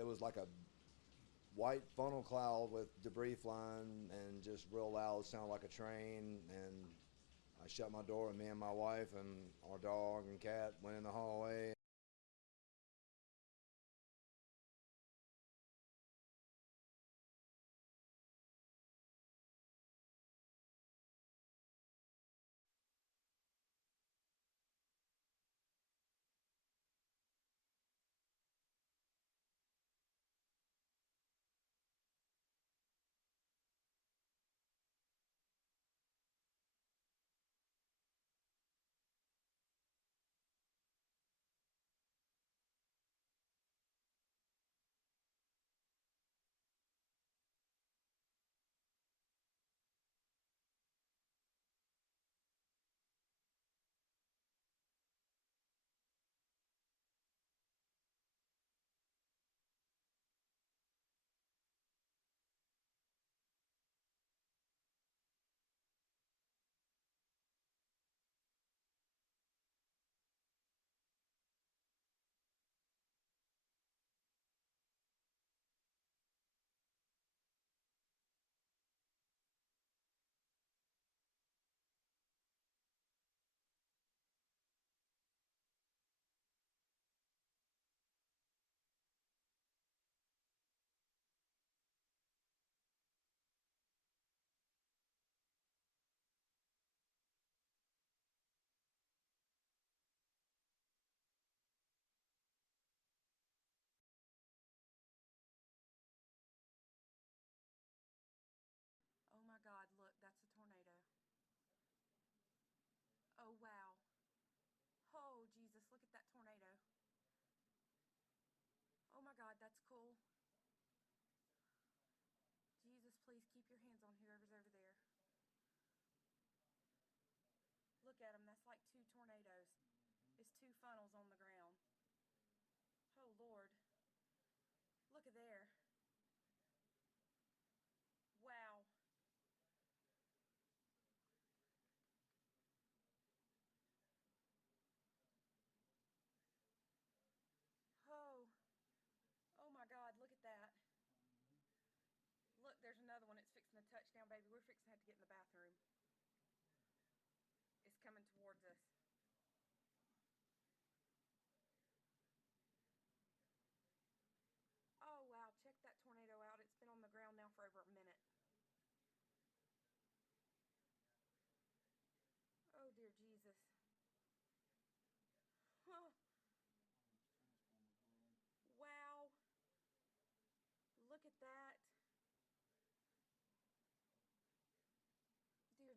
it was like a white funnel cloud with debris flying and just real loud, sounded like a train. And I shut my door, and me and my wife and our dog and cat went in the hallway. Oh my God, look, that's a tornado. Oh wow. Oh Jesus, look at that tornado. Oh my God, that's cool. Jesus, please keep your hands on whoever's over there. Look at them, that's like two tornadoes. It's two funnels on the ground. Oh Lord. Look at there. Wow. Oh. Oh my God, look at that. Look, there's another one. It's fixing to touch down, baby. We're fixing to have to get in the bathroom. It's coming towards us. Oh wow, check that tornado out. It's been on the ground now for over a minute. Oh dear Jesus. Huh. Wow. Look at that. Dear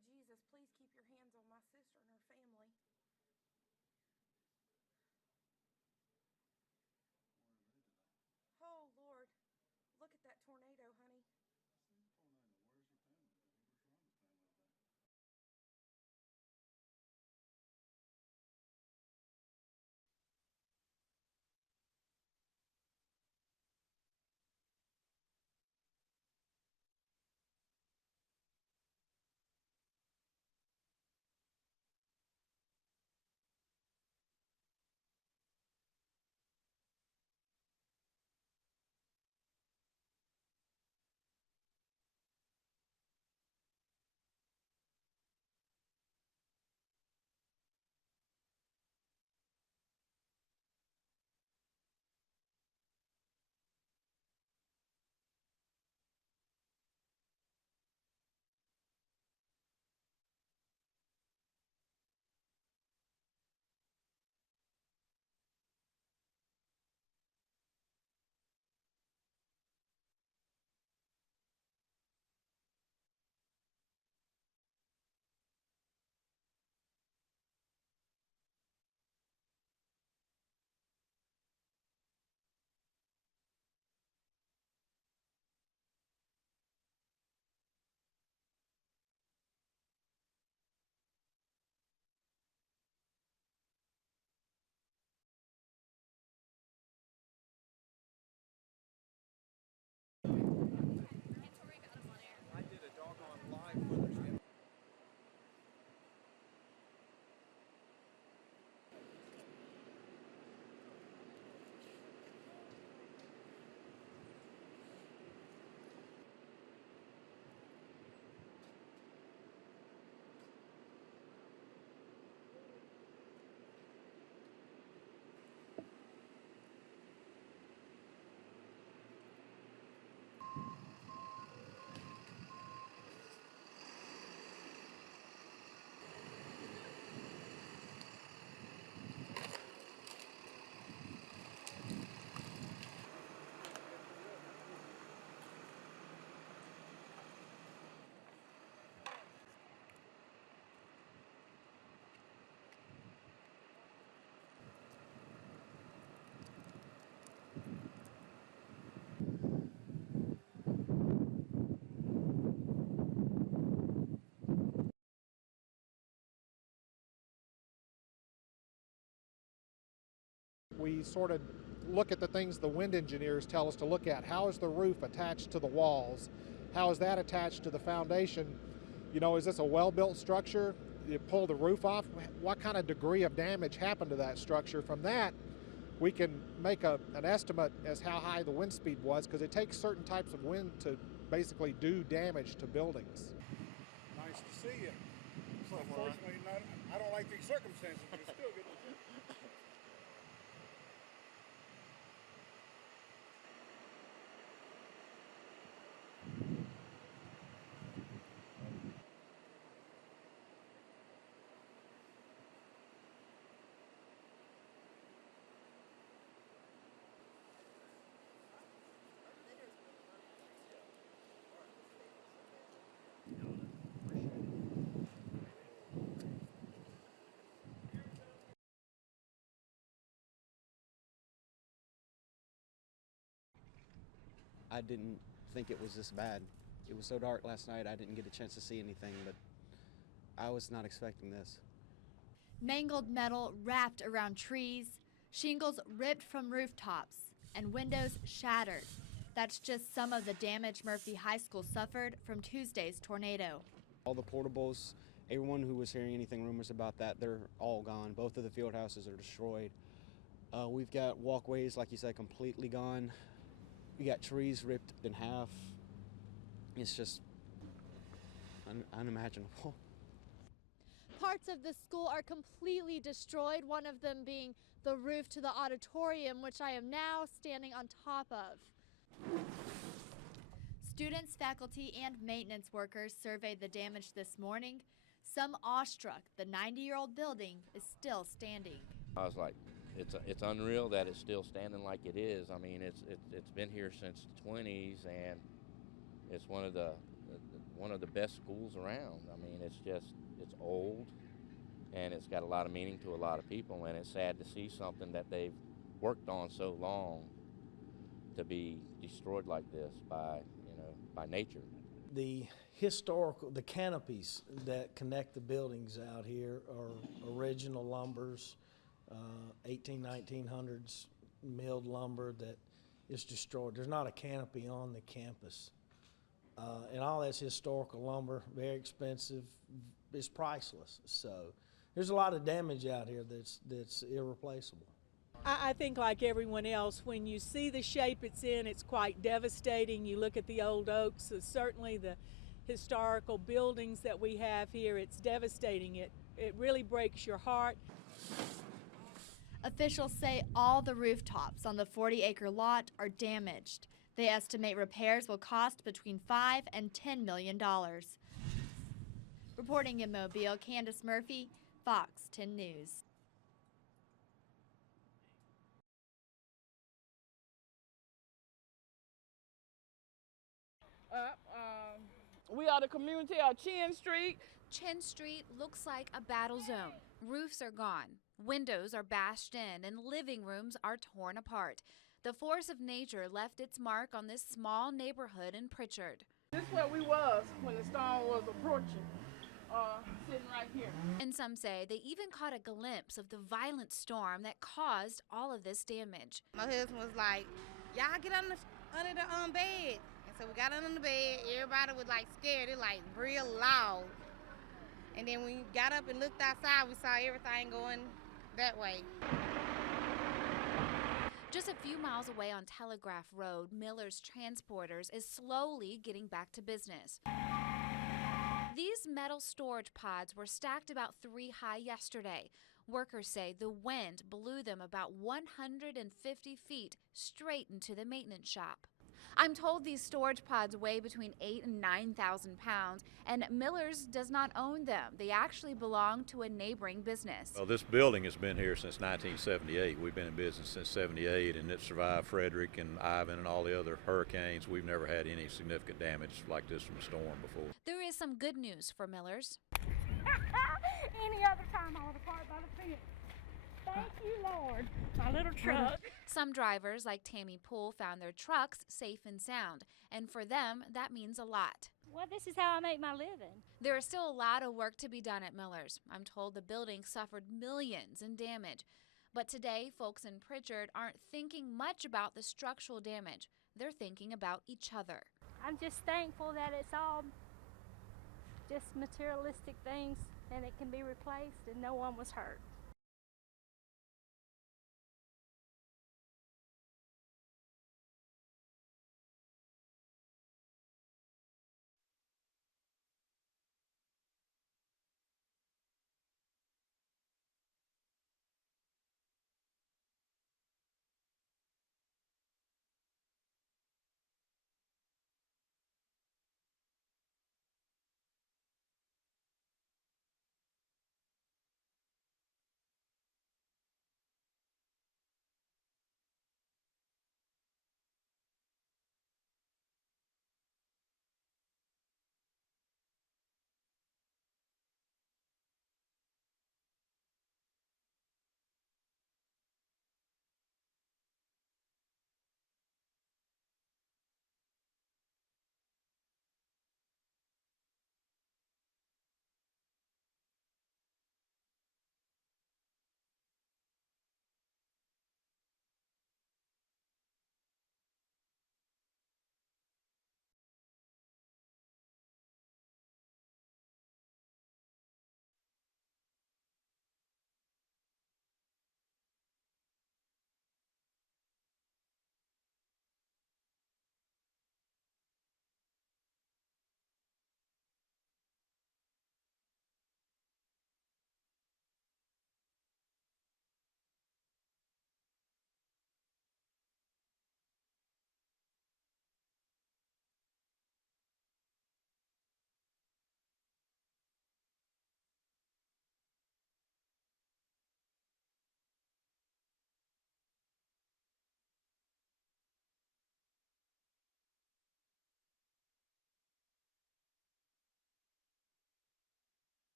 we sort of look at the things the wind engineers tell us to look at. How is the roof attached to the walls? How is that attached to the foundation? You know, is this a well-built structure? You pull the roof off, what kind of degree of damage happened to that structure? From that, we can make an estimate as how high the wind speed was, because it takes certain types of wind to basically do damage to buildings. Nice to see you. So unfortunately, I don't like these circumstances, but it's still good to see you. I didn't think it was this bad. It was so dark last night I didn't get a chance to see anything, but I was not expecting this. Mangled metal wrapped around trees, shingles ripped from rooftops, and windows shattered. That's just some of the damage Murphy High School suffered from Tuesday's tornado. All the portables, everyone who was hearing anything rumors about that, they're all gone. Both of the field houses are destroyed. We've got walkways, like you said, completely gone. We got trees ripped in half. It's just unimaginable. Parts of the school are completely destroyed, one of them being the roof to the auditorium, which I am now standing on top of. Students, faculty, and maintenance workers surveyed the damage this morning. Some awestruck, the 90-year-old building is still standing. I was like, it's unreal that it's still standing like it is. I mean, it's been here since the 20s, and it's one of the best schools around. I mean, it's old, and it's got a lot of meaning to a lot of people, and it's sad to see something that they've worked on so long to be destroyed like this by nature. The canopies that connect the buildings out here are original lumbers, 1900s milled lumber that is destroyed. There's not a canopy on the campus. And all that's historical lumber, very expensive, it's priceless. So there's a lot of damage out here that's irreplaceable. I think like everyone else, when you see the shape it's in, it's quite devastating. You look at the old oaks, certainly the historical buildings that we have here, it's devastating. It really breaks your heart. Officials say all the rooftops on the 40-acre lot are damaged. They estimate repairs will cost between $5 and $10 million. Reporting in Mobile, Candace Murphy, Fox 10 News. We are the community of Chin Street. Chin Street looks like a battle zone. Roofs are gone, windows are bashed in, and living rooms are torn apart. The force of nature left its mark on this small neighborhood in Pritchard. This is where we was when the storm was approaching, sitting right here. And some say they even caught a glimpse of the violent storm that caused all of this damage. My husband was like, y'all get under the bed. And so we got under the bed. Everybody was like scared. It like real loud. And then when we got up and looked outside, we saw everything going that way. Just a few miles away on Telegraph Road, Miller's Transporters is slowly getting back to business. These metal storage pods were stacked about 3 high yesterday. Workers say the wind blew them about 150 feet straight into the maintenance shop. I'm told these storage pods weigh between 8,000 and 9,000 pounds, and Miller's does not own them. They actually belong to a neighboring business. Well, this building has been here since 1978. We've been in business since 78, and it survived Frederick and Ivan and all the other hurricanes. We've never had any significant damage like this from a storm before. There is some good news for Miller's. Any other time I would have parked by the fence. Thank you, Lord. My little truck. Some drivers, like Tammy Poole, found their trucks safe and sound, and for them, that means a lot. Well, this is how I make my living. There is still a lot of work to be done at Miller's. I'm told the building suffered millions in damage, But today, folks in Pritchard aren't thinking much about the structural damage. They're thinking about each other. I'm just thankful that it's all just materialistic things and it can be replaced and no one was hurt.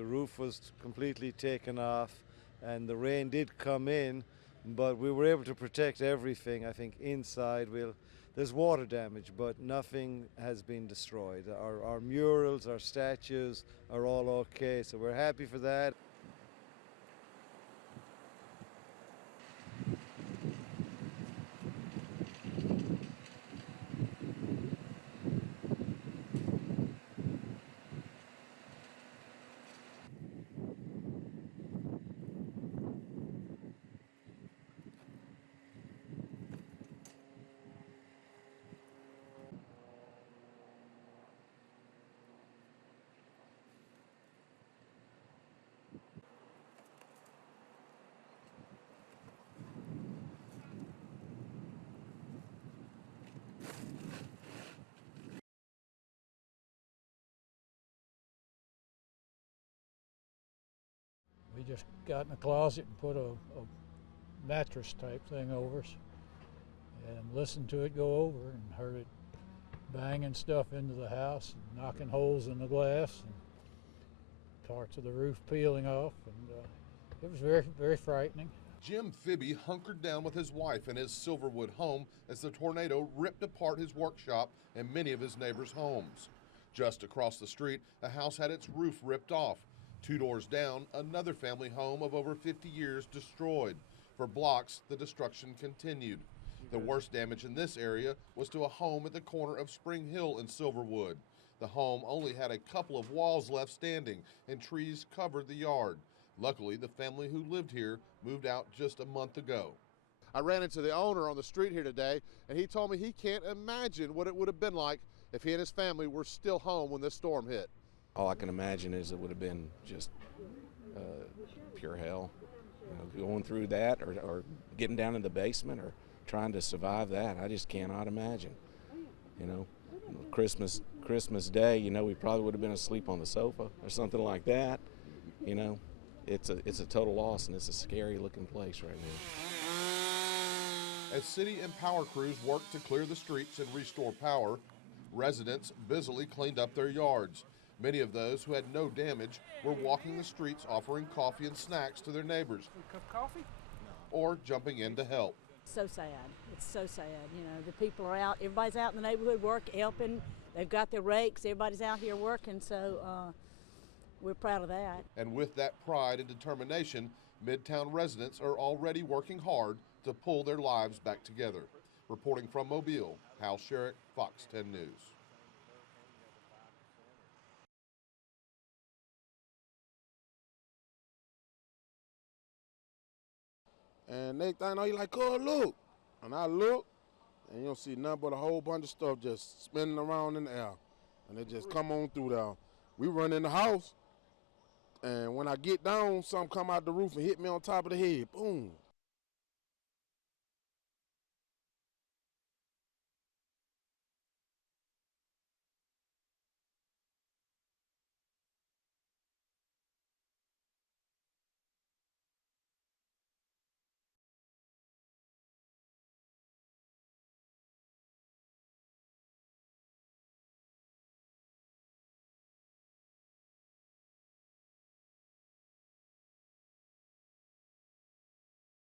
The roof was completely taken off, and the rain did come in, but we were able to protect everything. I think inside there's water damage, but nothing has been destroyed. Our murals, our statues are all okay, so we're happy for that. We just got in the closet and put a mattress type thing over us and listened to it go over and heard it banging stuff into the house and knocking holes in the glass and parts of the roof peeling off, and it was very, very frightening. Jim Fibby hunkered down with his wife in his Silverwood home as the tornado ripped apart his workshop and many of his neighbors' homes. Just across the street, a house had its roof ripped off. 2 doors down, another family home of over 50 years destroyed. For blocks, the destruction continued. The worst damage in this area was to a home at the corner of Spring Hill and Silverwood. The home only had a couple of walls left standing, and trees covered the yard. Luckily, the family who lived here moved out just a month ago. I ran into the owner on the street here today, and he told me he can't imagine what it would have been like if he and his family were still home when this storm hit. All I can imagine is it would have been just pure hell. You know, going through that or getting down in the basement or trying to survive that. I just cannot imagine. You know, Christmas Day, you know, we probably would have been asleep on the sofa or something like that. You know, it's a total loss, and it's a scary looking place right now. As city and power crews worked to clear the streets and restore power, residents busily cleaned up their yards. Many of those who had no damage were walking the streets offering coffee and snacks to their neighbors. A cup of coffee? Or jumping in to help. So sad. It's so sad. You know, the people are out, everybody's out in the neighborhood helping. They've got their rakes, everybody's out here working, so we're proud of that. And with that pride and determination, Midtown residents are already working hard to pull their lives back together. Reporting from Mobile, Hal Sherrick, Fox 10 News. And next thing I know, you like, oh, look. And I look, and you don't see nothing but a whole bunch of stuff just spinning around in the air. And they just come on through there. We run in the house, and when I get down, something come out the roof and hit me on top of the head. Boom.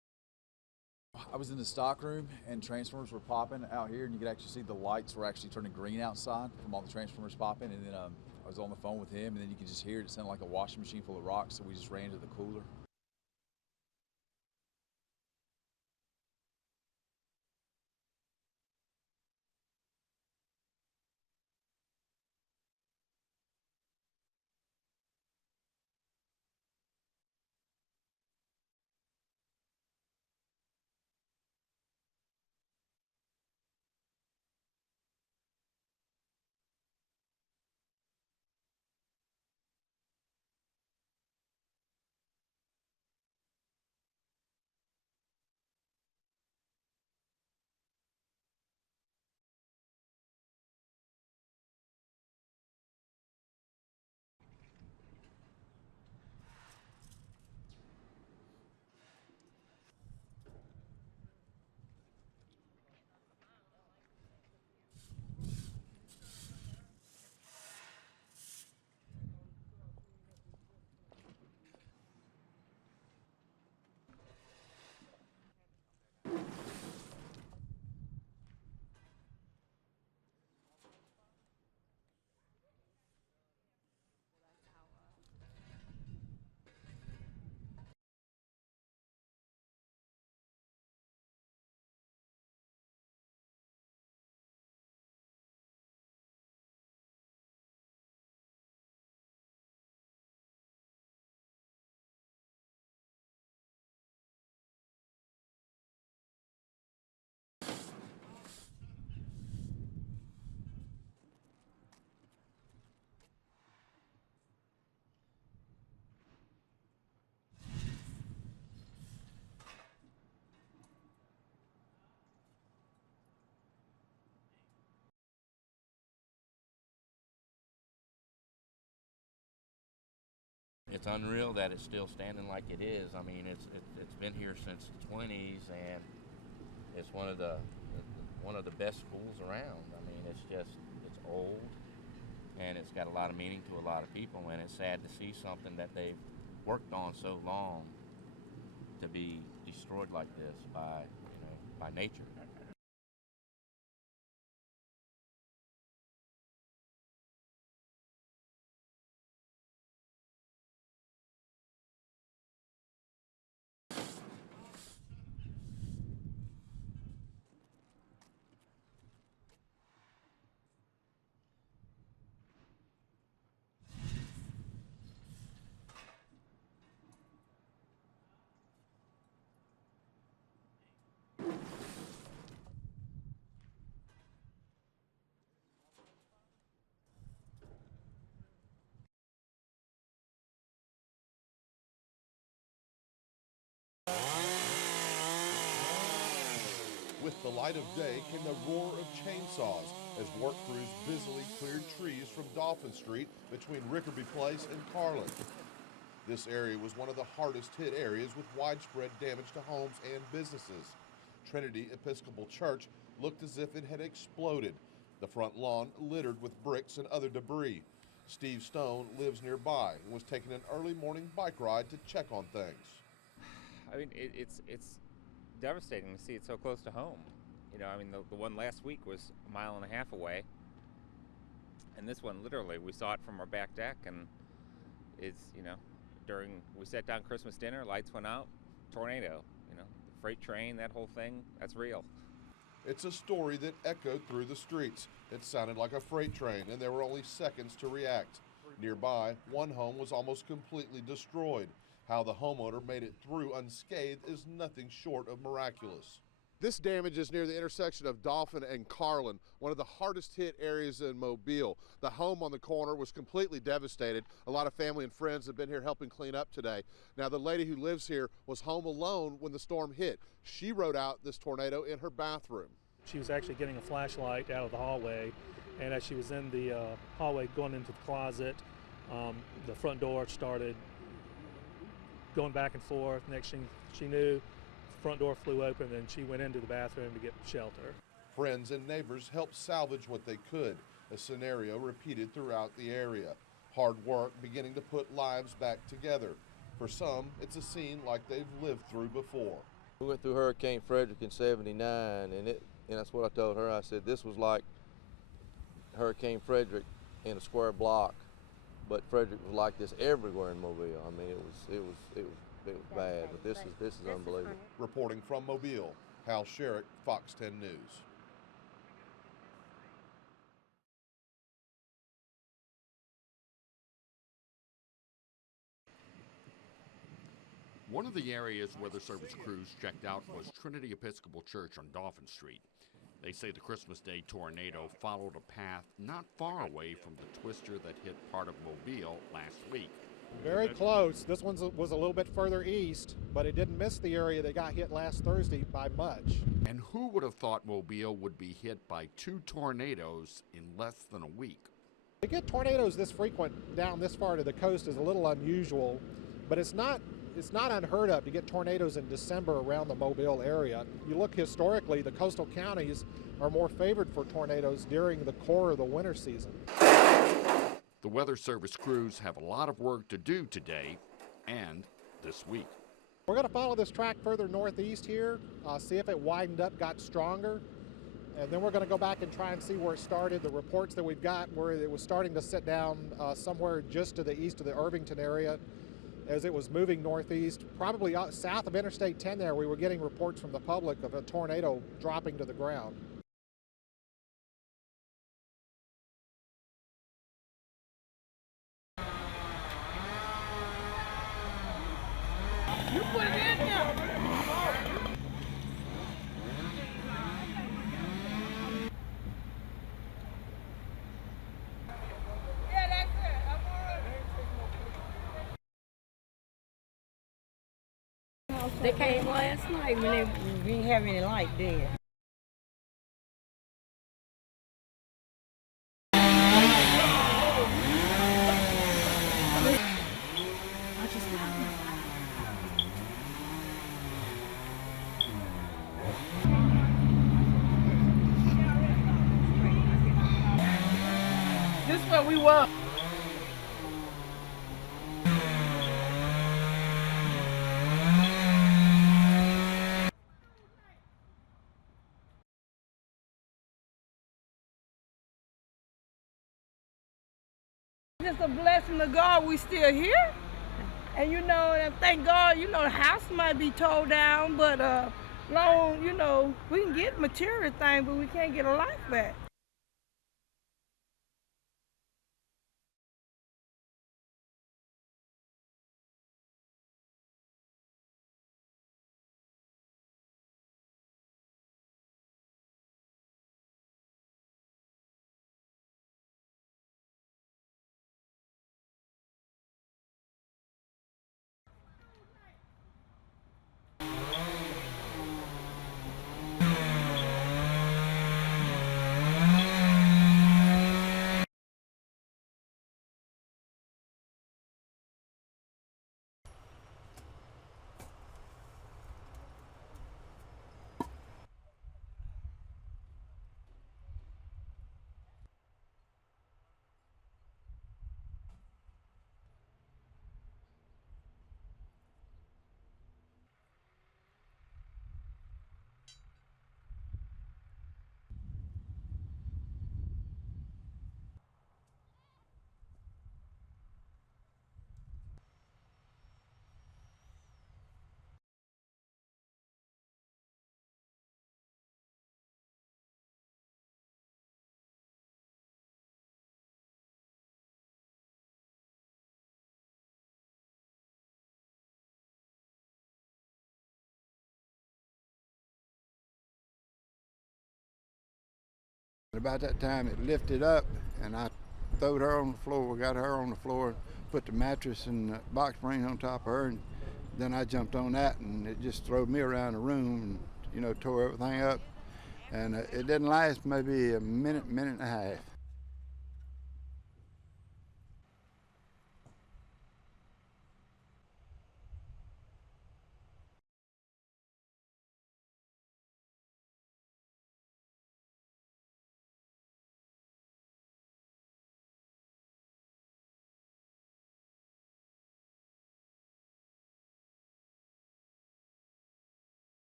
I was in the stock room and transformers were popping out here, and you could actually see the lights were actually turning green outside from all the transformers popping. And then I was on the phone with him, and then you could just hear it. It sounded like a washing machine full of rocks, so we just ran to the cooler. It's unreal that it's still standing like it is. I mean, it's been here since the 20s, and it's one of the best schools around. I mean, it's old, and it's got a lot of meaning to a lot of people, and it's sad to see something that they've worked on so long to be destroyed like this by nature. With the light of day came the roar of chainsaws as work crews busily cleared trees from Dolphin Street between Rickerby Place and Carlin. This area was one of the hardest hit areas with widespread damage to homes and businesses. Trinity Episcopal Church looked as if it had exploded, the front lawn littered with bricks and other debris. Steve Stone lives nearby and was taking an early morning bike ride to check on things. I mean, it's devastating to see it so close to home. You know, I mean, the one last week was a mile and a half away, and this one literally we saw it from our back deck, and it's, you know, we sat down Christmas dinner, lights went out, tornado. You know, the freight train, that whole thing, that's real. It's a story that echoed through the streets. It sounded like a freight train, and there were only seconds to react. Nearby, one home was almost completely destroyed. How the homeowner made it through unscathed is nothing short of miraculous. This damage is near the intersection of Dolphin and Carlin, one of the hardest hit areas in Mobile. The home on the corner was completely devastated. A lot of family and friends have been here helping clean up today. Now, the lady who lives here was home alone when the storm hit. She rode out this tornado in her bathroom. She was actually getting a flashlight out of the hallway, and as she was in the hallway going into the closet, the front door started going back and forth. Next thing she knew, the front door flew open, and she went into the bathroom to get shelter. Friends and neighbors helped salvage what they could, a scenario repeated throughout the area. Hard work beginning to put lives back together. For some, it's a scene like they've lived through before. We went through Hurricane Frederick in '79, and that's what I told her. I said this was like Hurricane Frederick in a square block, but Frederick was like this everywhere in Mobile. I mean, it was bad, but this is unbelievable. Reporting from Mobile, Hal Sherrick, Fox 10 News. One of the areas Weather Service crews checked out was Trinity Episcopal Church on Dolphin Street. They say the Christmas Day tornado followed a path not far away from the twister that hit part of Mobile last week. Very close. This one was a little bit further east, but it didn't miss the area that got hit last Thursday by much. And who would have thought Mobile would be hit by 2 tornadoes in less than a week? To get tornadoes this frequent down this far to the coast is a little unusual, but it's not unheard of to get tornadoes in December around the Mobile area. You look historically, the coastal counties are more favored for tornadoes during the core of the winter season. The Weather Service crews have a lot of work to do today and this week. We're going to follow this track further northeast here, see if it widened up, got stronger, and then we're going to go back and try and see where it started. The reports that we've got where it was starting to sit down somewhere just to the east of the Irvington area. As it was moving northeast, probably south of Interstate 10 there, we were getting reports from the public of a tornado dropping to the ground. You put it in there. Yeah, that's it. They came last night when we didn't have any light there. This is where we were. It's a blessing of God we still here. And and thank God, the house might be tore down, but long, we can get material things, but we can't get a life back. About that time it lifted up and I throwed her on the floor, got her on the floor, put the mattress and the box spring on top of her, and then I jumped on that and it just threw me around the room and tore everything up. And it didn't last maybe a minute and a half.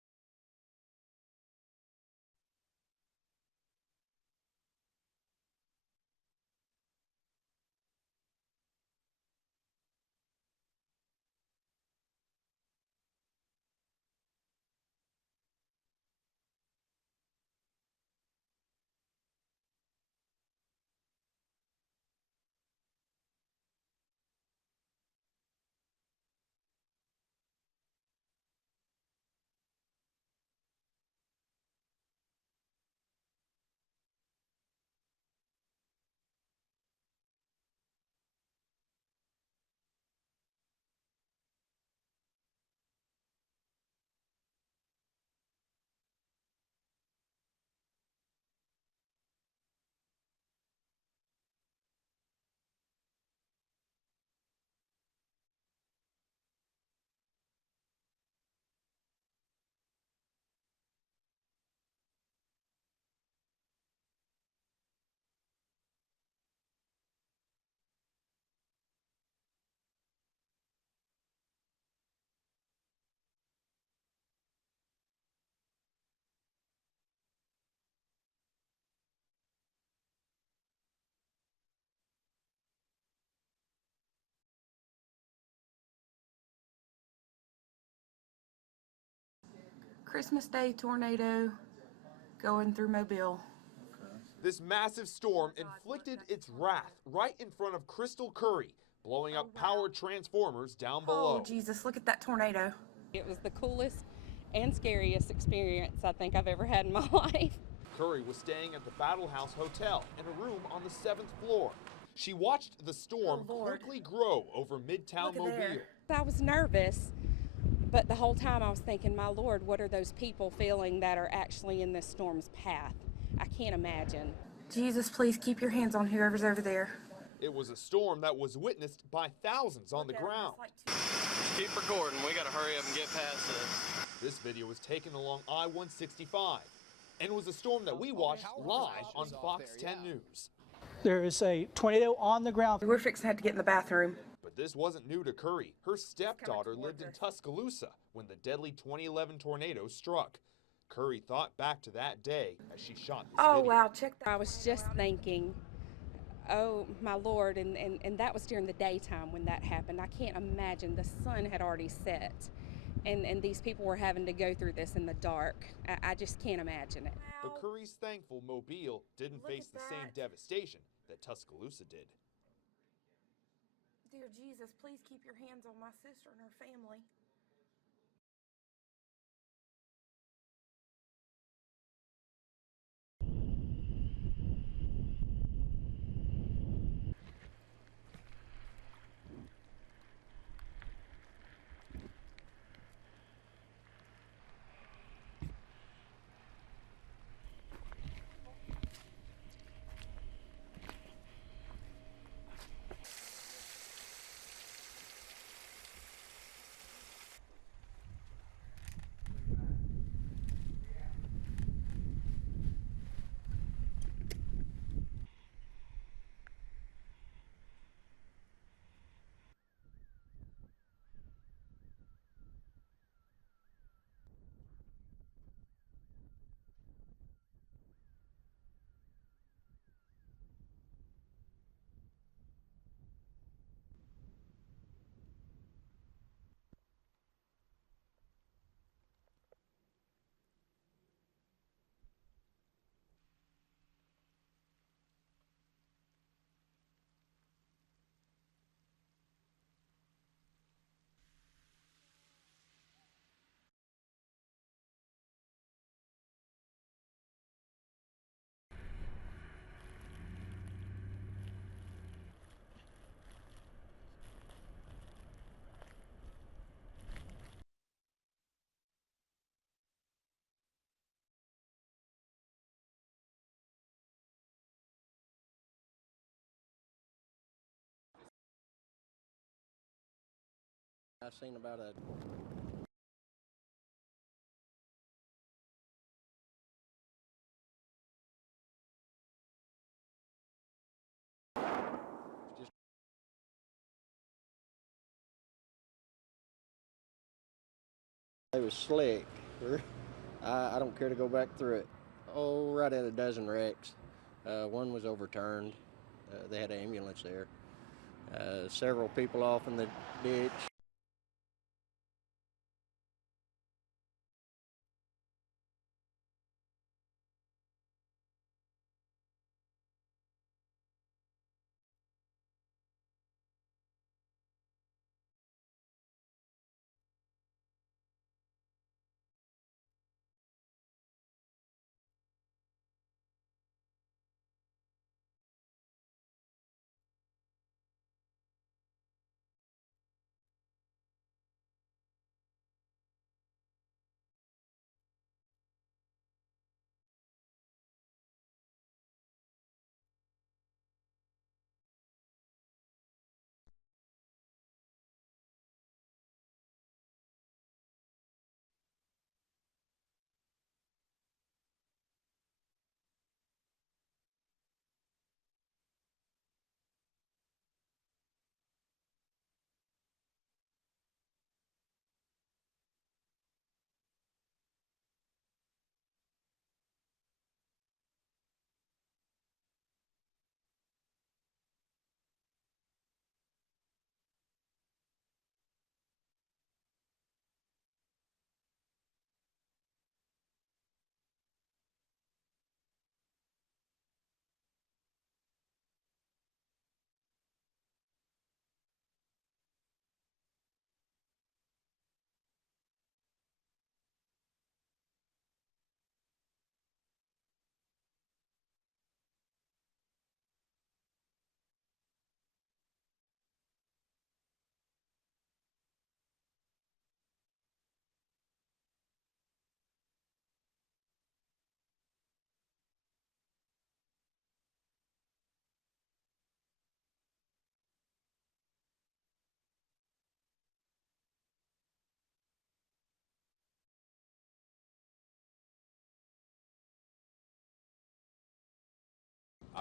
Christmas Day tornado going through Mobile. This massive storm inflicted its wrath right in front of Crystal Curry, blowing up power transformers down below. Oh, Jesus, look at that tornado. It was the coolest and scariest experience I think I've ever had in my life. Curry was staying at the Battle House Hotel in a room on the 7th floor. She watched the storm quickly grow over Midtown Mobile. I was nervous, but the whole time I was thinking, my Lord, what are those people feeling that are actually in this storm's path? I can't imagine. Jesus, please keep your hands on whoever's over there. It was a storm that was witnessed by thousands on the ground. Keep recording. We got to hurry up and get past this. This video was taken along I-165 and was a storm that we watched live on Fox 10 News. There is a tornado on the ground. We're fixing to have to get in the bathroom. But this wasn't new to Curry. Her stepdaughter lived in Tuscaloosa when the deadly 2011 tornado struck. Curry thought back to that day as she shot this video. Wow, check that. I was just thinking, oh my Lord, and that was during the daytime when that happened. I can't imagine. The sun had already set, and these people were having to go through this in the dark. I just can't imagine it. But Curry's thankful Mobile didn't face the same devastation that Tuscaloosa did. Dear Jesus, please keep your hands on my sister and her family. I've seen about a it was slick. I don't care to go back through it. Oh, right at a dozen wrecks. One was overturned. They had an ambulance there. Several people off in the ditch.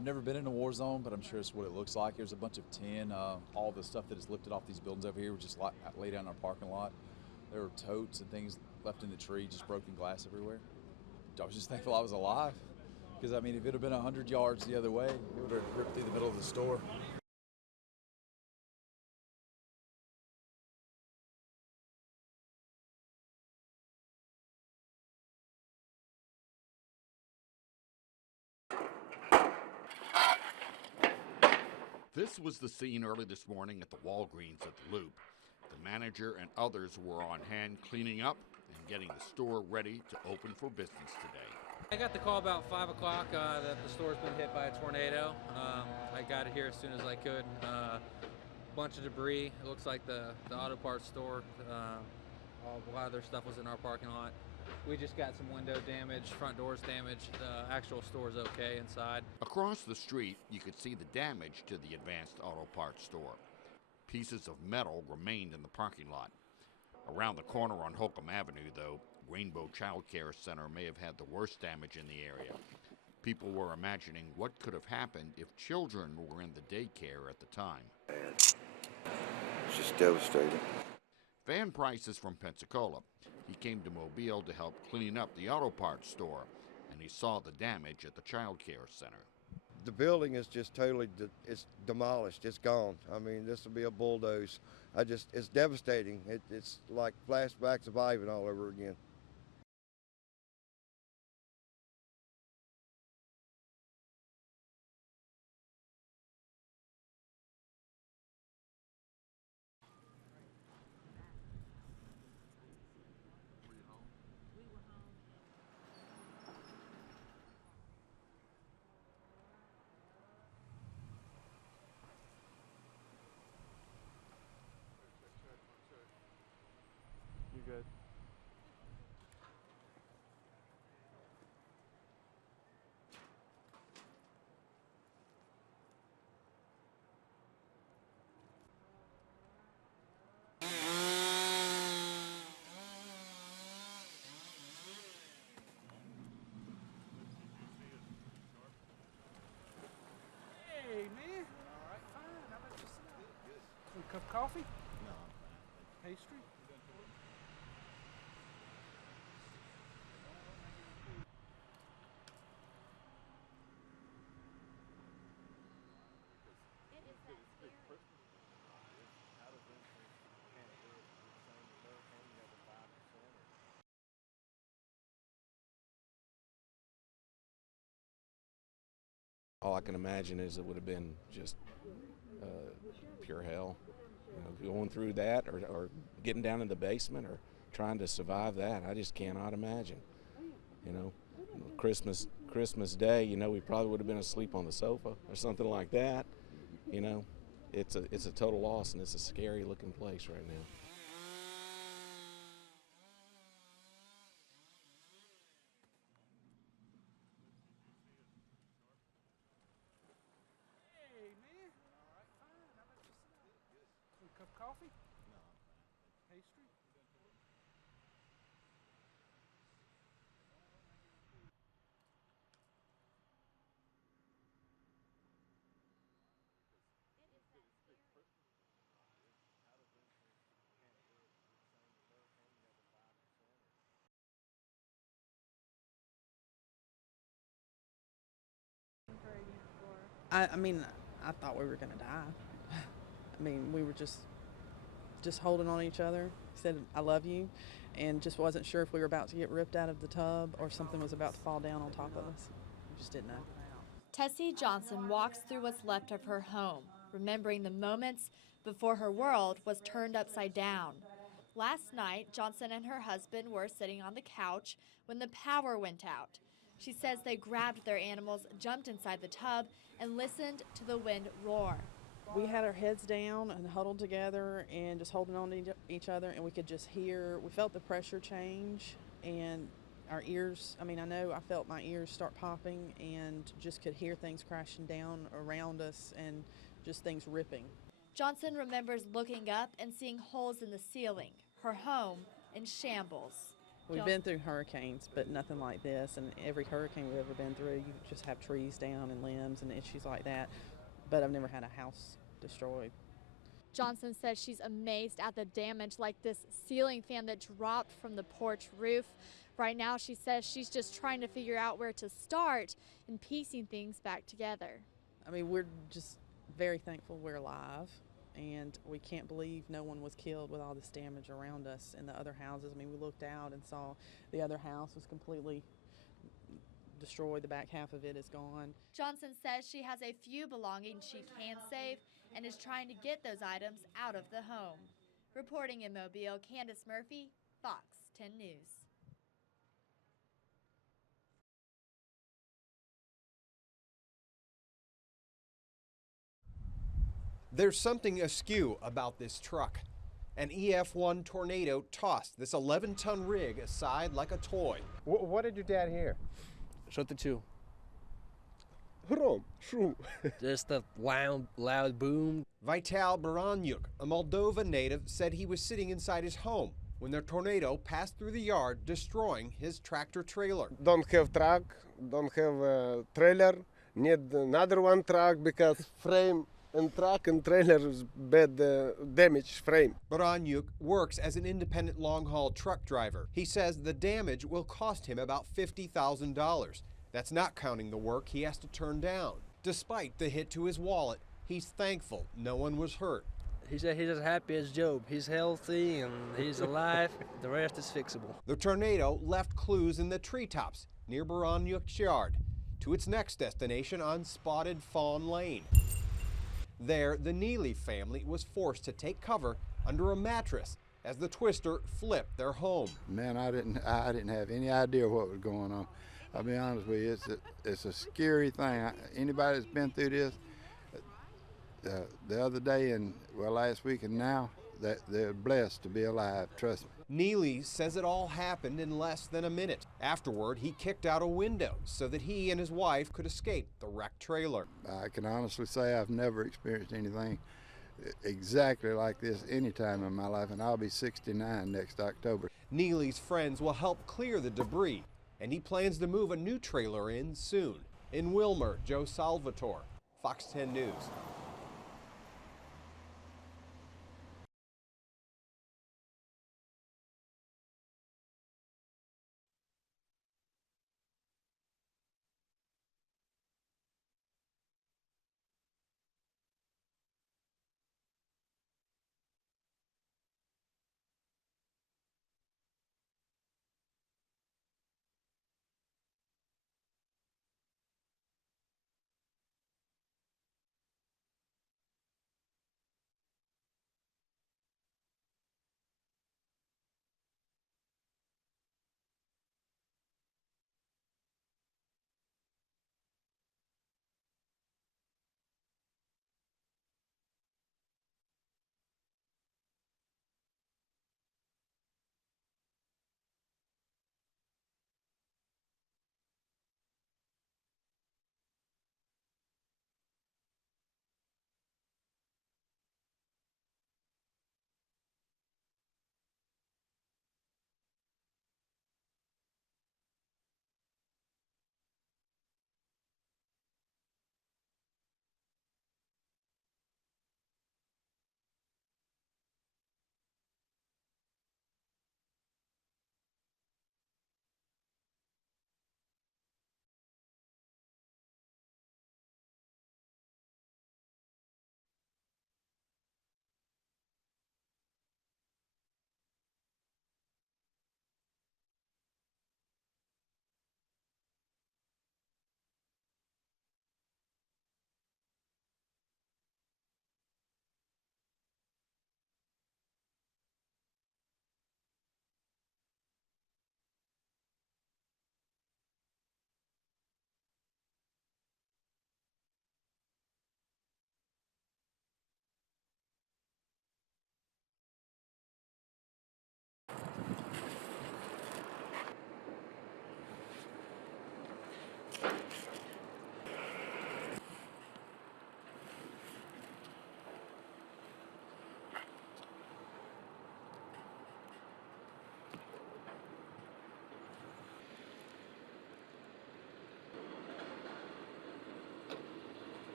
I've never been in a war zone, but I'm sure it's what it looks like. There's a bunch of tin. All the stuff that is lifted off these buildings over here was just laid out in our parking lot. There were totes and things left in the tree, just broken glass everywhere. I was just thankful I was alive, because I mean, if it had been 100 yards the other way, it would have ripped through the middle of the store. This was the scene early this morning at the Walgreens at the Loop. The manager and others were on hand cleaning up and getting the store ready to open for business today. I got the call about 5 o'clock that the store's been hit by a tornado. I got it here as soon as I could. Bunch of debris. It looks like the auto parts store, a lot of their stuff was in our parking lot. We just got some window damage, front doors damaged. The actual store's okay inside. Across the street, you could see the damage to the Advanced Auto Parts store. Pieces of metal remained in the parking lot. Around the corner on Holcomb Avenue, though, Rainbow Child Care Center may have had the worst damage in the area. People were imagining what could have happened if children were in the daycare at the time. It's just devastating. Van Price is from Pensacola. He came to Mobile to help clean up the auto parts store, and he saw the damage at the child care center. The building is just totally, it's demolished, it's gone. I mean, this will be a bulldoze. It's devastating. It's like flashbacks of Ivan all over again. You good? Hey, man. All right, fine. How about yourself? A cup of coffee? No. Pastry? All I can imagine is it would have been just pure hell. You know, going through that or getting down in the basement or trying to survive that. I just cannot imagine. You know, Christmas Day, you know, we probably would have been asleep on the sofa or something like that. You know, it's a total loss, and it's a scary looking place right now. Hey, man. All right, fine. How about yourself? A cup of coffee? No. Pastry? I mean, I thought we were gonna die. I mean, we were just holding on each other. He said, "I love you," and just wasn't sure if we were about to get ripped out of the tub or something was about to fall down on top of us. We just didn't know. Tessie Johnson walks through what's left of her home, remembering the moments before her world was turned upside down. Last night, Johnson and her husband were sitting on the couch when the power went out. She says they grabbed their animals, jumped inside the tub, and listened to the wind roar. We had our heads down and huddled together and just holding on to each other, and we could just hear, we felt the pressure change, and our ears, I mean, I know I felt my ears start popping and just could hear things crashing down around us and just things ripping. Johnson remembers looking up and seeing holes in the ceiling, her home in shambles. We've been through hurricanes, but nothing like this. And every hurricane we've ever been through, you just have trees down and limbs and issues like that. But I've never had a house destroyed. Johnson says she's amazed at the damage, like this ceiling fan that dropped from the porch roof. Right now, she says she's just trying to figure out where to start in piecing things back together. I mean, we're just very thankful we're alive, and we can't believe no one was killed with all this damage around us in the other houses. I mean, we looked out and saw the other house was completely destroyed. The back half of it is gone. Johnson says she has a few belongings she can save and is trying to get those items out of the home. Reporting in Mobile, Candace Murphy, Fox 10 News. There's something askew about this truck. An EF1 tornado tossed this 11-ton rig aside like a toy. What did your dad hear? Shut the two. Just a loud boom. Vital Baranyuk, a Moldova native, said he was sitting inside his home when the tornado passed through the yard, destroying his tractor trailer. Don't have truck, don't have a trailer, need another one truck because frame and truck and trailer is bad damage frame. Baranyuk works as an independent long-haul truck driver. He says the damage will cost him about $50,000. That's not counting the work he has to turn down. Despite the hit to his wallet, he's thankful no one was hurt. He said he's as happy as Job. He's healthy and he's alive. The rest is fixable. The tornado left clues in the treetops near Baranyuk's yard to its next destination on Spotted Fawn Lane. There, the Neely family was forced to take cover under a mattress as the twister flipped their home. Man, I didn't have any idea what was going on. I'll be honest with you, it's a scary thing. Anybody that's been through this, the other day and last week and now, that they're blessed to be alive, trust me. Neely says it all happened in less than a minute. Afterward, he kicked out a window so that he and his wife could escape the wrecked trailer. I can honestly say I've never experienced anything exactly like this any time in my life, and I'll be 69 next October. Neely's friends will help clear the debris, and he plans to move a new trailer in soon. In Wilmer, Joe Salvatore, Fox 10 News.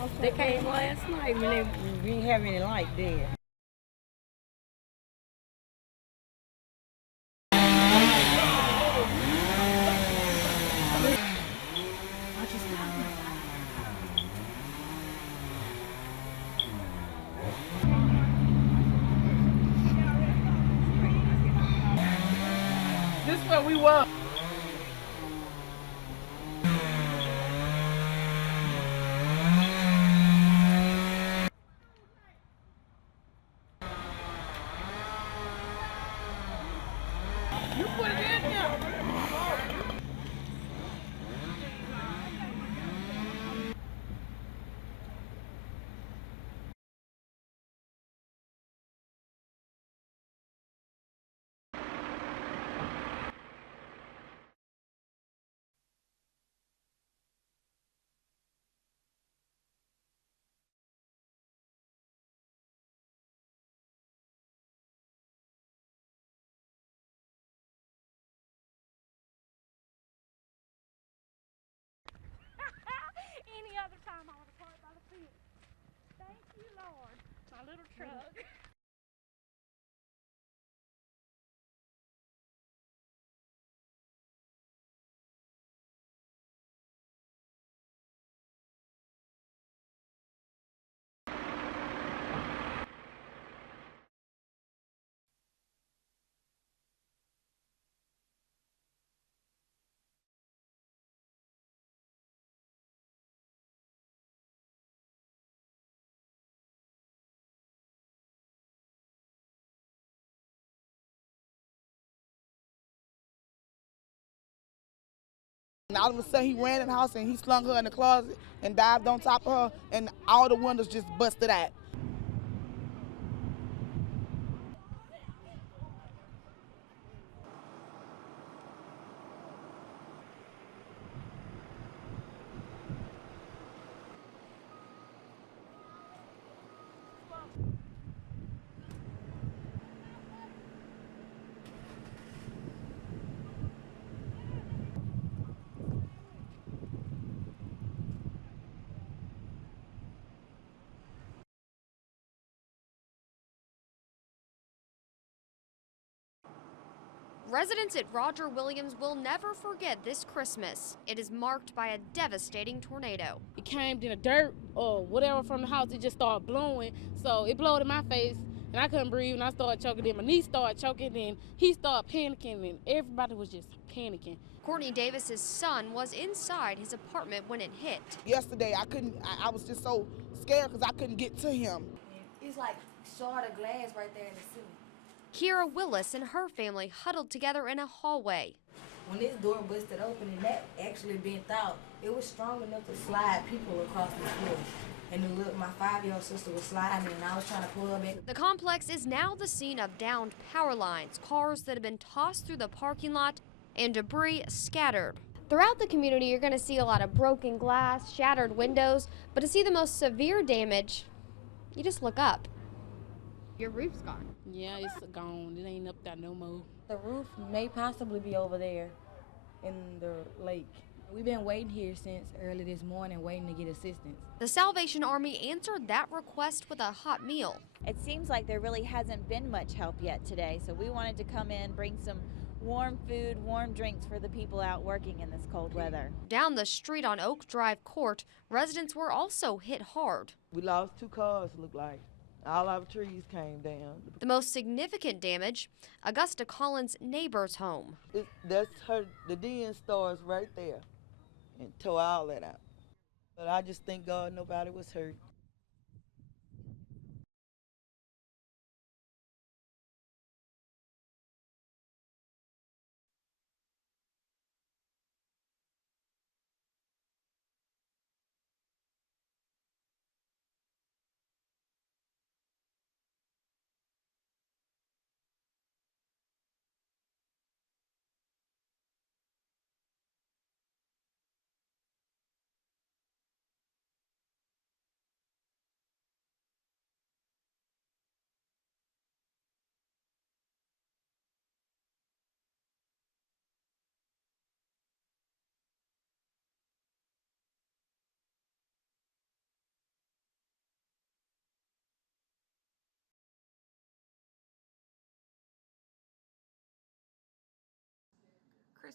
They came last night when we didn't have any light there. This is where we were. You put it in there. Any other time I would have parked by the field. Thank you, Lord. My little truck. And all of a sudden, he ran in the house and he slung her in the closet and dived on top of her, and all the windows just busted out. Residents at Roger Williams will never forget this Christmas. It is marked by a devastating tornado. It came in the dirt or whatever from the house. It just started blowing. So it blowed in my face and I couldn't breathe and I started choking. Then my niece started choking and he started panicking and everybody was just panicking. Courtney Davis's son was inside his apartment when it hit. Yesterday, I was just so scared because I couldn't get to him. It's like shard of glass right there in the ceiling. Kira Willis and her family huddled together in a hallway. When this door busted open and that actually bent out, it was strong enough to slide people across the floor. And then look, my 5-year-old sister was sliding and I was trying to pull her back. The complex is now the scene of downed power lines, cars that have been tossed through the parking lot, and debris scattered. Throughout the community, you're going to see a lot of broken glass, shattered windows, but to see the most severe damage, you just look up. Your roof's gone. Yeah, it's gone. It ain't up there no more. The roof may possibly be over there in the lake. We've been waiting here since early this morning, waiting to get assistance. The Salvation Army answered that request with a hot meal. It seems like there really hasn't been much help yet today, so we wanted to come in, bring some warm food, warm drinks for the people out working in this cold weather. Down the street on Oak Drive Court, residents were also hit hard. We lost 2 cars, looked like. All our trees came down. The most significant damage, Augusta Collins' neighbor's home. That's her, the den stars right there, and tore all that out. But I just thank God nobody was hurt.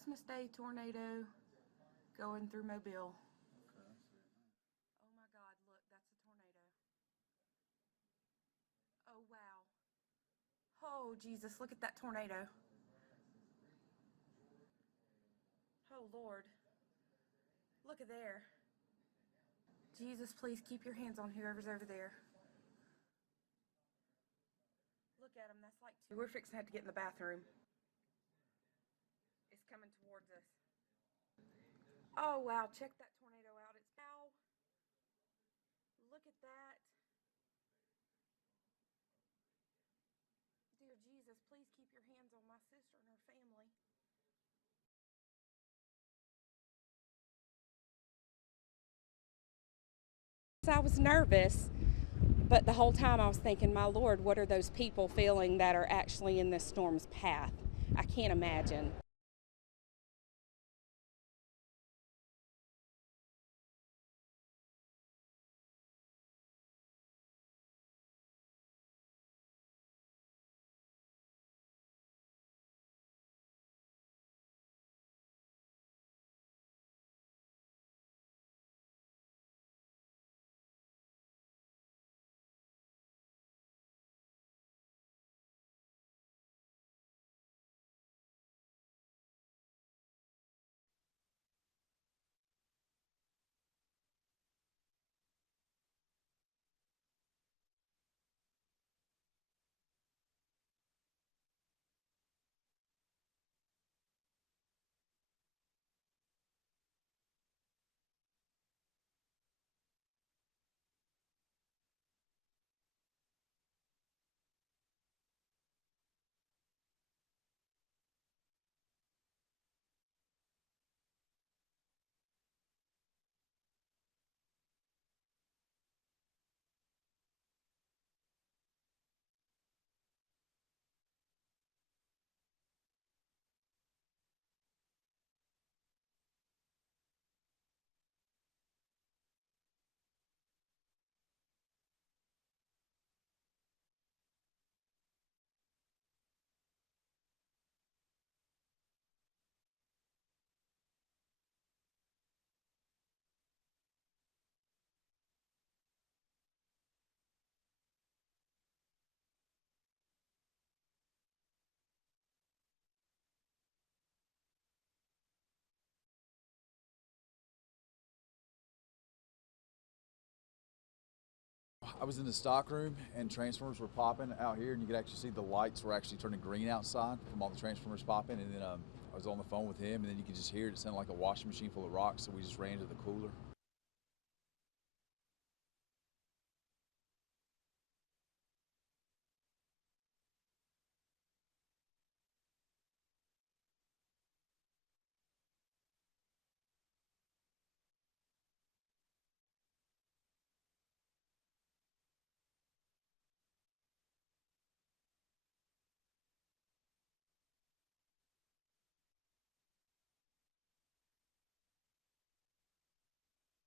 Christmas Day tornado going through Mobile. Oh my God, look, that's a tornado. Oh wow. Oh Jesus, look at that tornado. Oh Lord. Look at there. Jesus, please keep your hands on whoever's over there. Look at them, that's like two. We're fixing to have to get in the bathroom. It's coming towards us. Oh wow, check that tornado out. It's ow. Look at that. Dear Jesus, please keep your hands on my sister and her family. I was nervous, but the whole time I was thinking, my Lord, what are those people feeling that are actually in this storm's path? I can't imagine. I was in the stock room and transformers were popping out here, and you could actually see the lights were actually turning green outside from all the transformers popping. And then I was on the phone with him, and then you could just hear it. It sounded like a washing machine full of rocks, so we just ran to the cooler.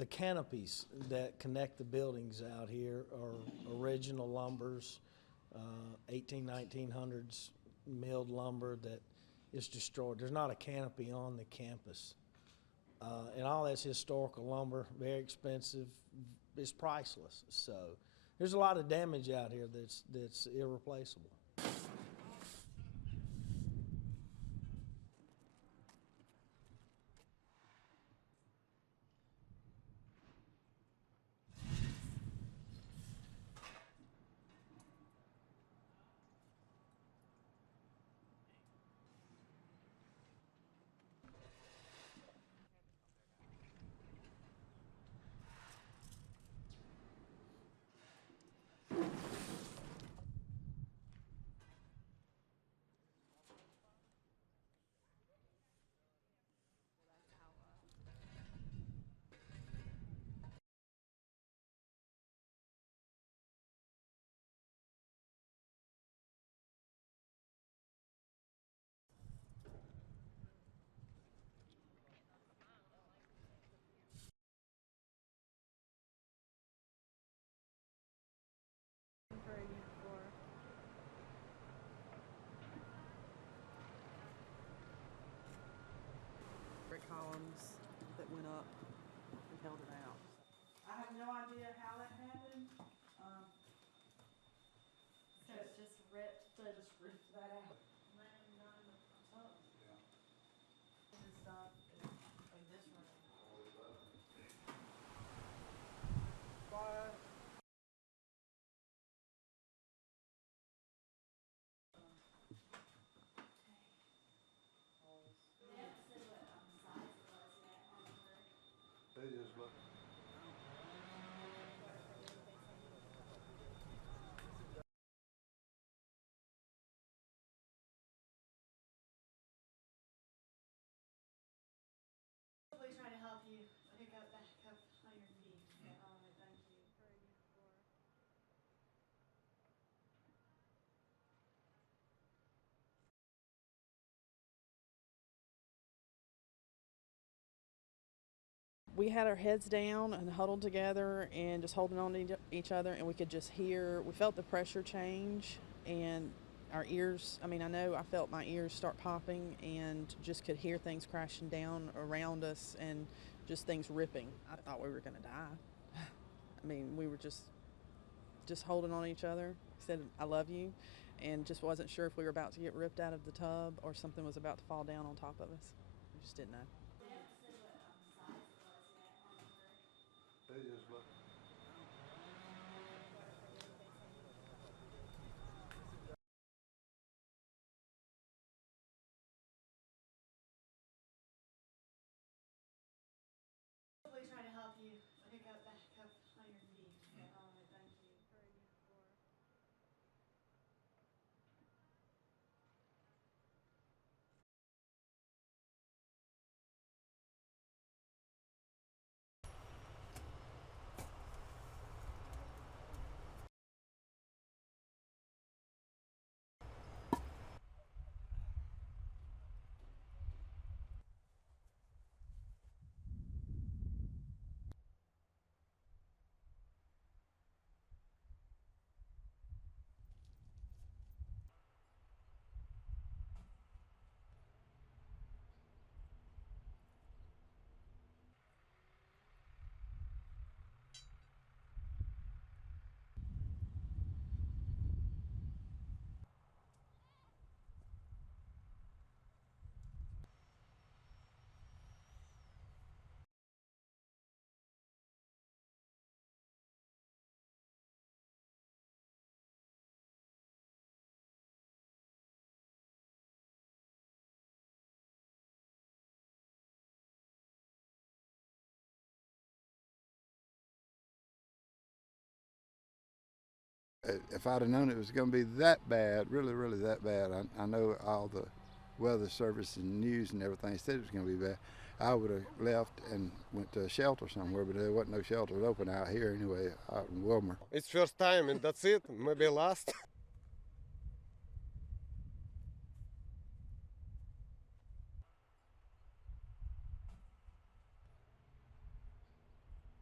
The canopies that connect the buildings out here are original lumbers, 1900s milled lumber that is destroyed. There's not a canopy on the campus. And all that's historical lumber, very expensive, it's priceless. So there's a lot of damage out here that's irreplaceable. Brick columns that went up and held it out. I have no idea how that happened. So it just ripped. So it just ripped that out. Laying down in the tub. Yeah. And stuff in this room. Water. They just look. Hopefully trying to help you pick up back up on your feet. All right, thank you. We had our heads down and huddled together and just holding on to each other, and we could just hear, we felt the pressure change, and our ears, I mean, I know I felt my ears start popping and just could hear things crashing down around us and just things ripping. I thought we were going to die. I mean, we were just holding on to each other, said, I love you, and just wasn't sure if we were about to get ripped out of the tub or something was about to fall down on top of us. We just didn't know. They just look. Hopefully trying to help you pick up back up on your feet. All right, thank you. If I'd have known it was going to be that bad, really, really that bad, I know all the weather service and news and everything said it was going to be bad. I would have left and went to a shelter somewhere, but there wasn't no shelters open out here anyway, out in Wilmer. It's first time and that's it, maybe last.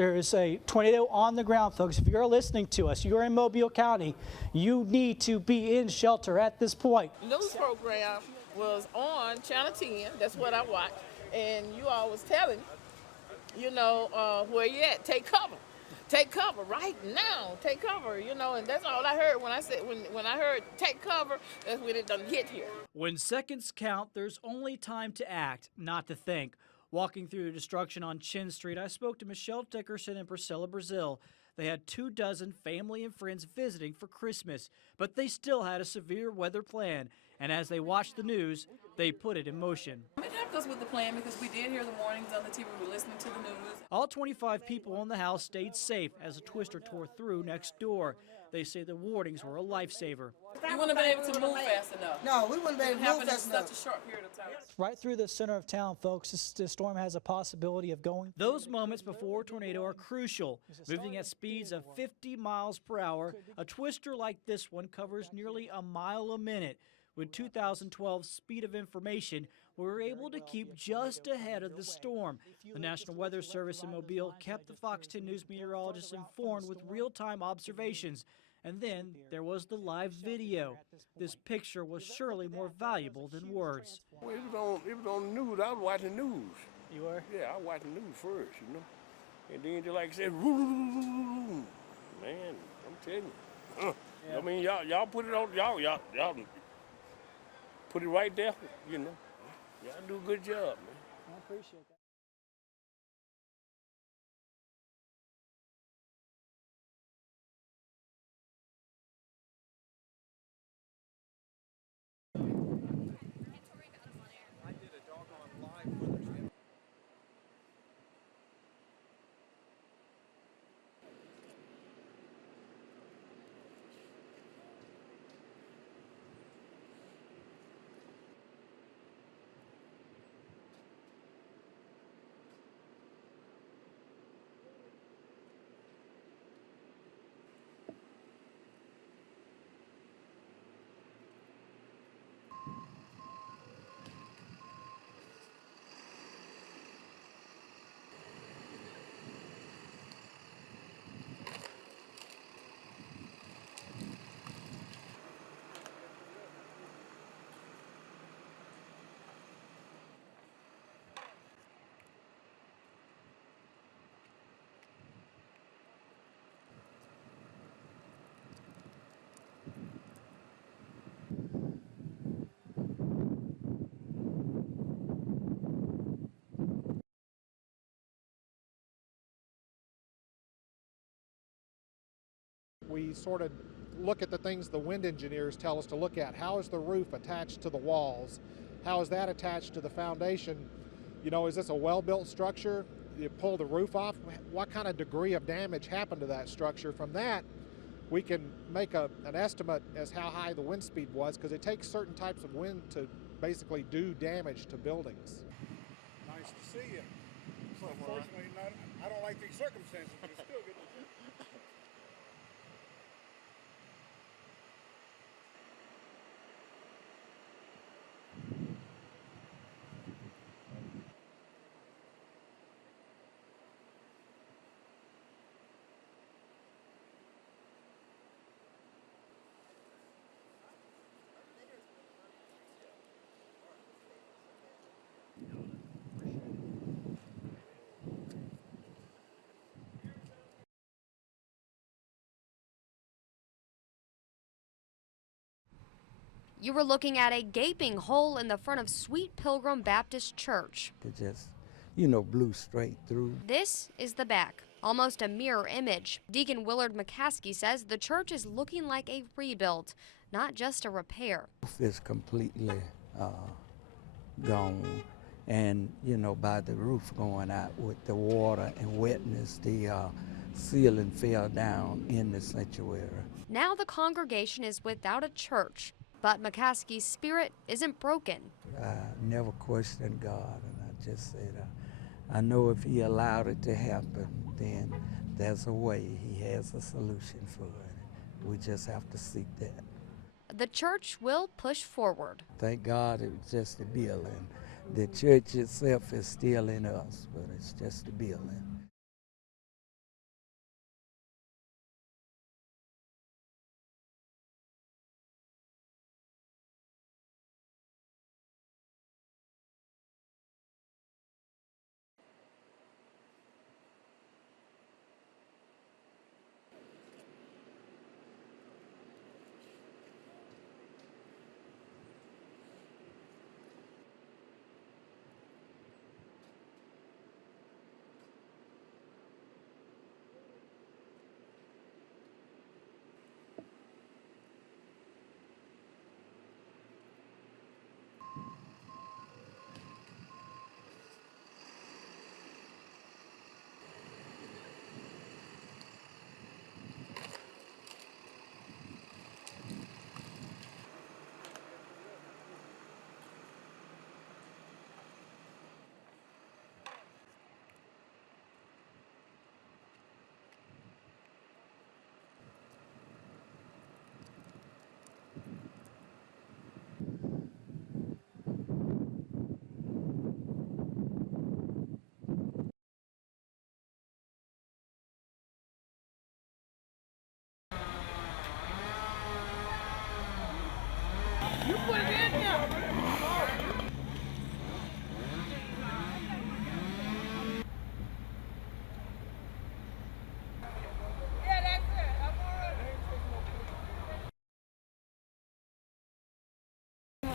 There is a tornado on the ground, folks. If you're listening to us, you're in Mobile County, you need to be in shelter at this point. News program was on Channel 10. That's what I watched. And you all was telling, where you at. Take cover. Take cover right now. Take cover, and that's all I heard when I said, when I heard take cover, that's when it done hit here. When seconds count, there's only time to act, not to think. Walking through the destruction on Chin Street, I spoke to Michelle Dickerson and Priscilla Brazil. They had 24 family and friends visiting for Christmas, but they still had a severe weather plan. And as they watched the news, they put it in motion. It helped us with the plan because we did hear the warnings on the TV. We were listening to the news. All 25 people in the house stayed safe as a twister tore through next door. They say the warnings were a lifesaver. We wouldn't have been able to move fast enough. No, we wouldn't be able to move fast enough. in such a short period of time. Right through the center of town, folks, this storm has a possibility of going. Those moments before a tornado are crucial. Moving at speeds of 50 miles per hour, a twister like this one covers nearly a mile a minute. With 2012 speed of information, we were able to keep just ahead of the storm. The National Weather Service in Mobile kept the FOX10 News meteorologists informed with real-time observations. And then there was the live video. This picture was surely more valuable than words. Well, it was on the news. I was watching the news. You were? Yeah, I watched the news first, And then just like I said, man, I'm telling you. Yeah. I mean, y'all put it on, y'all put it right there, Y'all do a good job, man. I appreciate that. We sort of look at the things the wind engineers tell us to look at. How is the roof attached to the walls? How is that attached to the foundation? Is this a well-built structure? You pull the roof off, what kind of degree of damage happened to that structure? From that, we can make an estimate as how high the wind speed was, because it takes certain types of wind to basically do damage to buildings. Nice to see you. Unfortunately, I don't like these circumstances, but it's still good to see you. You were looking at a gaping hole in the front of Sweet Pilgrim Baptist Church. It just, blew straight through. This is the back, almost a mirror image. Deacon Willard McCaskey says the church is looking like a rebuild, not just a repair. It's completely gone. And, by the roof going out with the water and wetness, the ceiling fell down in the sanctuary. Now the congregation is without a church. But McCaskey's spirit isn't broken. I never questioned God, and I just said, I know if He allowed it to happen, then there's a way. He has a solution for it. We just have to seek that. The church will push forward. Thank God it was just a building. The church itself is still in us, but it's just a building.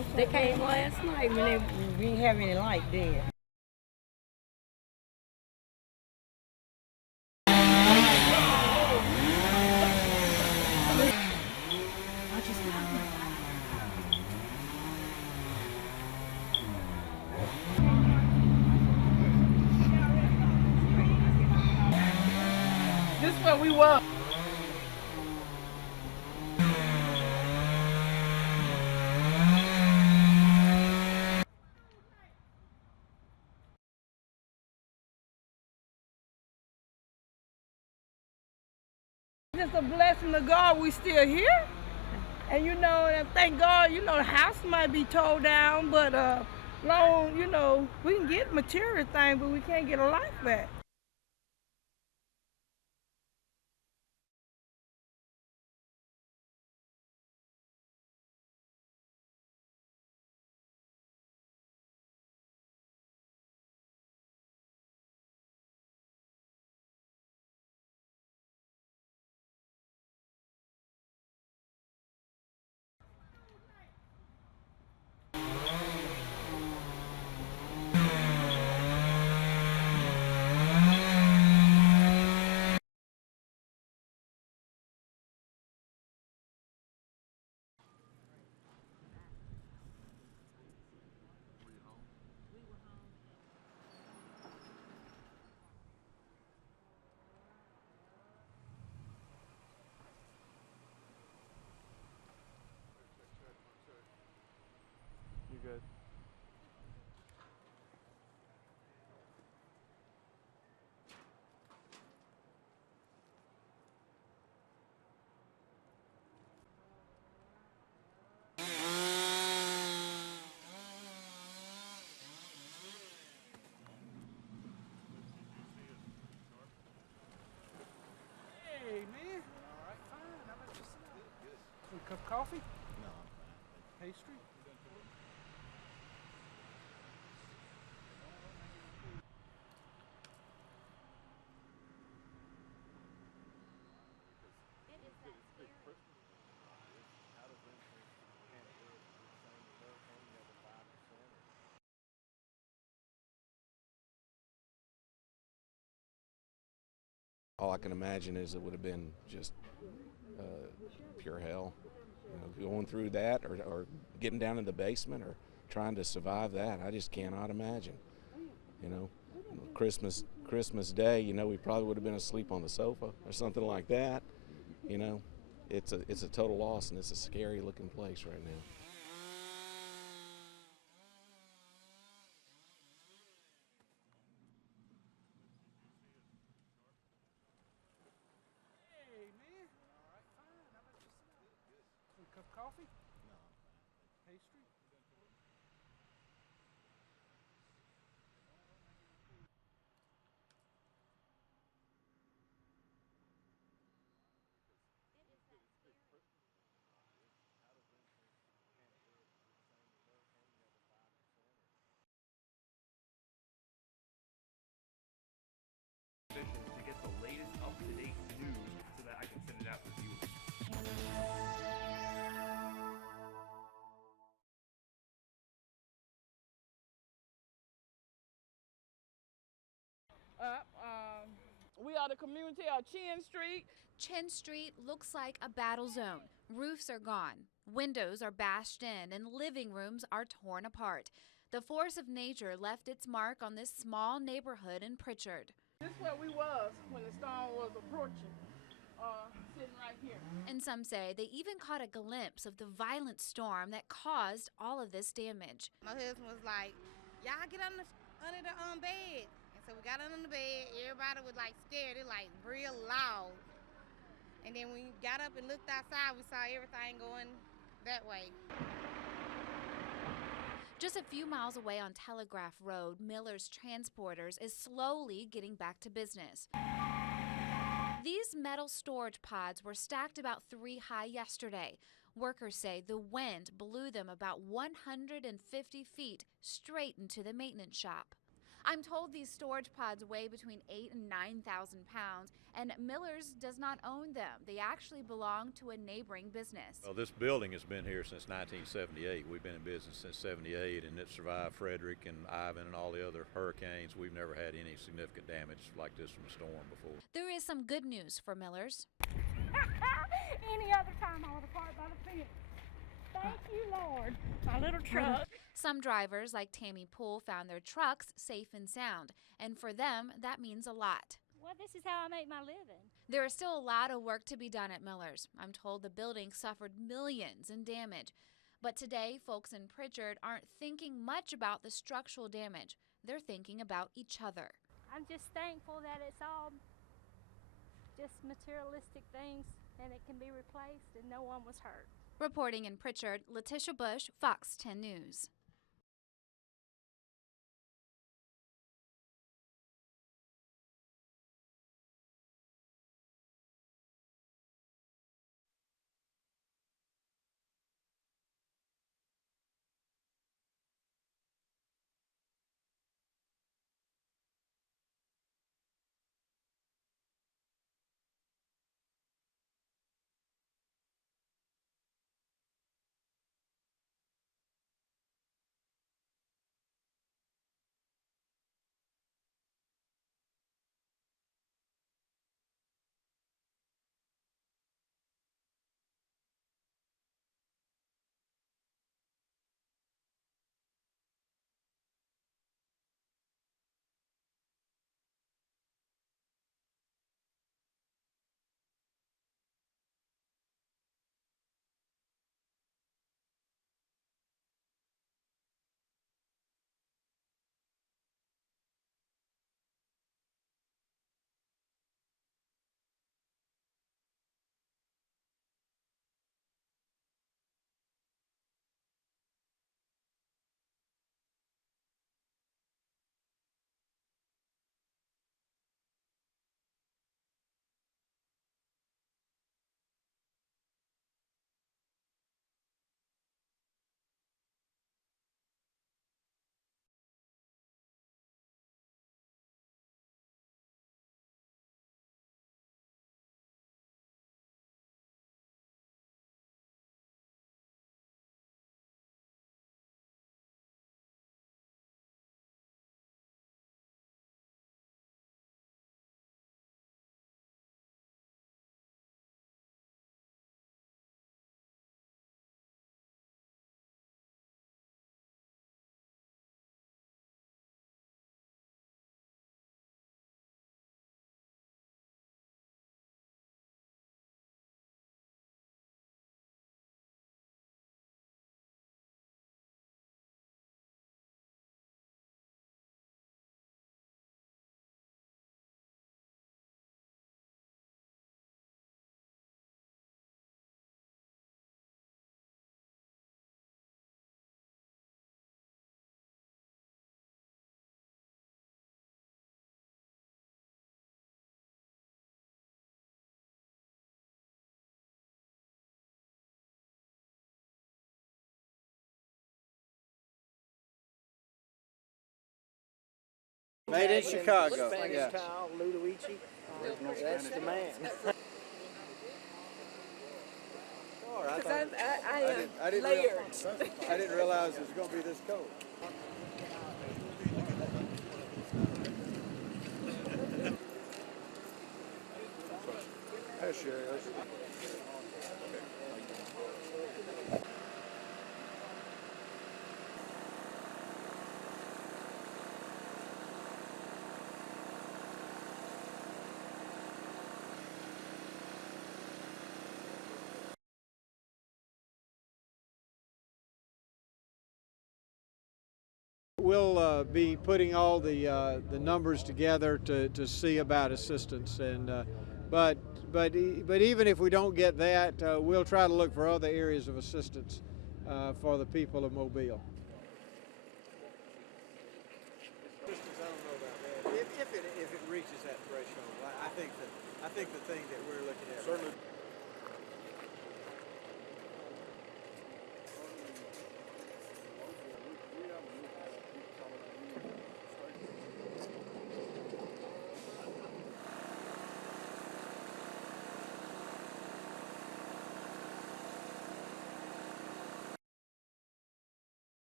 They came last night when we didn't have any light then. This is where we were. Just a blessing of God we still here. And you know, and thank God, you know, the house might be tore down, but long, you know, we can get material things, but we can't get a life back. You good? Hey, man. All right, fine. How about yourself? Good. A cup of coffee? No, I'm fine. Pastry? All I can imagine is it would have been just pure hell. You know, going through that or getting down in the basement or trying to survive that. I just cannot imagine. You know, Christmas Day, you know, we probably would have been asleep on the sofa or something like that. You know, it's a total loss, and it's a scary looking place right now. Hey, man. All right, fine. How about yourself? Good. A cup of coffee? No, I'm fine. Pastry? To get the latest up-to-date news so that I can send it out to viewers. We are the community of Chin Street. Chin Street looks like a battle zone. Roofs are gone, windows are bashed in, and living rooms are torn apart. The force of nature left its mark on this small neighborhood in Pritchard. This is where we was when the storm was approaching, sitting right here. And some say they even caught a glimpse of the violent storm that caused all of this damage. My husband was like, y'all get under the bed. And so we got under the bed. Everybody was like scared. It like real loud. And then when we got up and looked outside, we saw everything going that way. Just a few miles away on Telegraph Road, Miller's Transporters is slowly getting back to business. These metal storage pods were stacked about 3 high yesterday. Workers say the wind blew them about 150 feet straight into the maintenance shop. I'm told these storage pods weigh between 8,000 and 9,000 pounds, and Miller's does not own them. They actually belong to a neighboring business. Well, this building has been here since 1978. We've been in business since '78, and it survived Frederick and Ivan and all the other hurricanes. We've never had any significant damage like this from a storm before. There is some good news for Miller's. Any other time I would have parked by the fence. Thank you, Lord. My little truck. Some drivers, like Tammy Poole, found their trucks safe and sound, and for them, that means a lot. Well, this is how I make my living. There is still a lot of work to be done at Miller's. I'm told the building suffered millions in damage. But today, folks in Pritchard aren't thinking much about the structural damage. They're thinking about each other. I'm just thankful that it's all just materialistic things and it can be replaced and no one was hurt. Reporting in Pritchard, Letitia Bush, Fox 10 News. Made in Chicago. Spanish Yeah. tile, Ludovici. That's the man. I didn't realize it was going to be this cold. That's Sherry. We'll be putting all the numbers together to see about assistance, and but even if we don't get that, we'll try to look for other areas of assistance for the people of Mobile. Assistance, I don't know about that. If it reaches that threshold, I think the thing that we're looking at. Certainly.